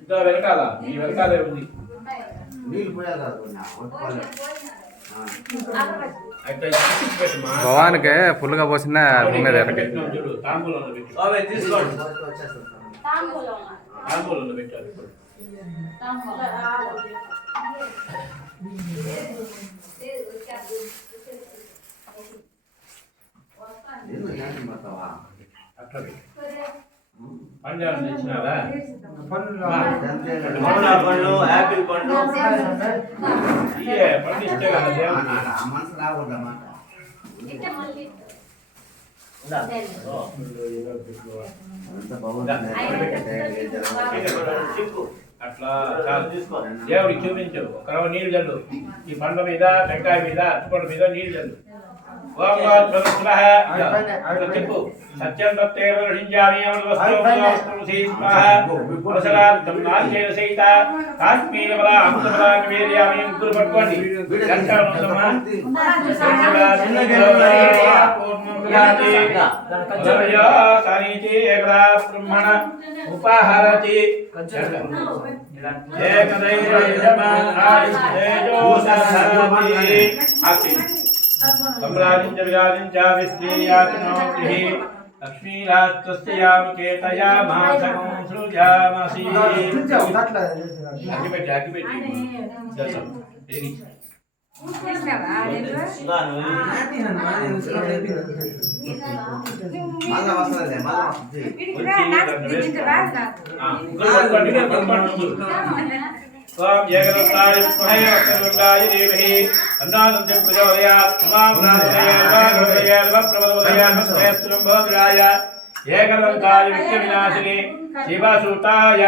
ఇంకా వెనకాల ఈ వెనకాలే ఉంది. భవానికి ఫుల్గా పోసిన మీద పంజాబ్ తెచ్చినారా పండ్లు యాపిల్ పండ్లు పండిస్తే కదా మనసు రాకూడదన్నమాట. అట్లా దేవుడికి చూపించు. ఒక నీళ్ళు చల్లు ఈ పండ్ల మీద, టెంకాయ మీద, అట్టుపండు మీద నీళ్ళు చల్లు. చెప్పు సత్యం తత్తేర్హింజామి సహిత కాశ్మీరబల అమృతబల నివేదయామి. ముగ్గురు పట్టుకోండి. బ్రహ్మణ ఉపాహరతి सम्राजिंच विराजिंच विस्त्रीयातिनोक्तिः लक्ष्मीरास्तस्याम केतयामासकं सृजामसि. अगिपेट्टि दशम एगी మళ్ళా వస్తలే स्वाम जगन्नाथाय विद्महे वक्रतुण्डाय धीमहि तन्नो प्रचोदयात्। एकदन्ताय विघ्नविनाशिने शिवसुताय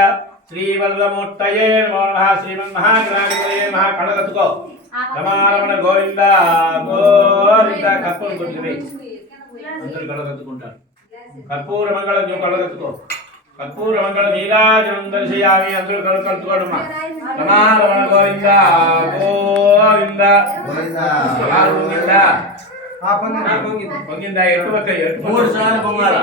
श्रीवल्लभमूर्तये नमो नमः। श्रीमन्महागणाधिपतये नमः। कणगतुको रमारमण गोविंद गोविंद कर्पूर गुड्डे अंदर कणगतुకుంటారు. कर्पूर मंगल जो कणगतुको कर्पूर मंगल नीराजनं दर्शयामि. अंदर कणगतुకోడమ్మా. రమారమణ గోవింద గోవింద గోవింద. పొంగిందా ఎటు 3 సార్లు పొంగాల.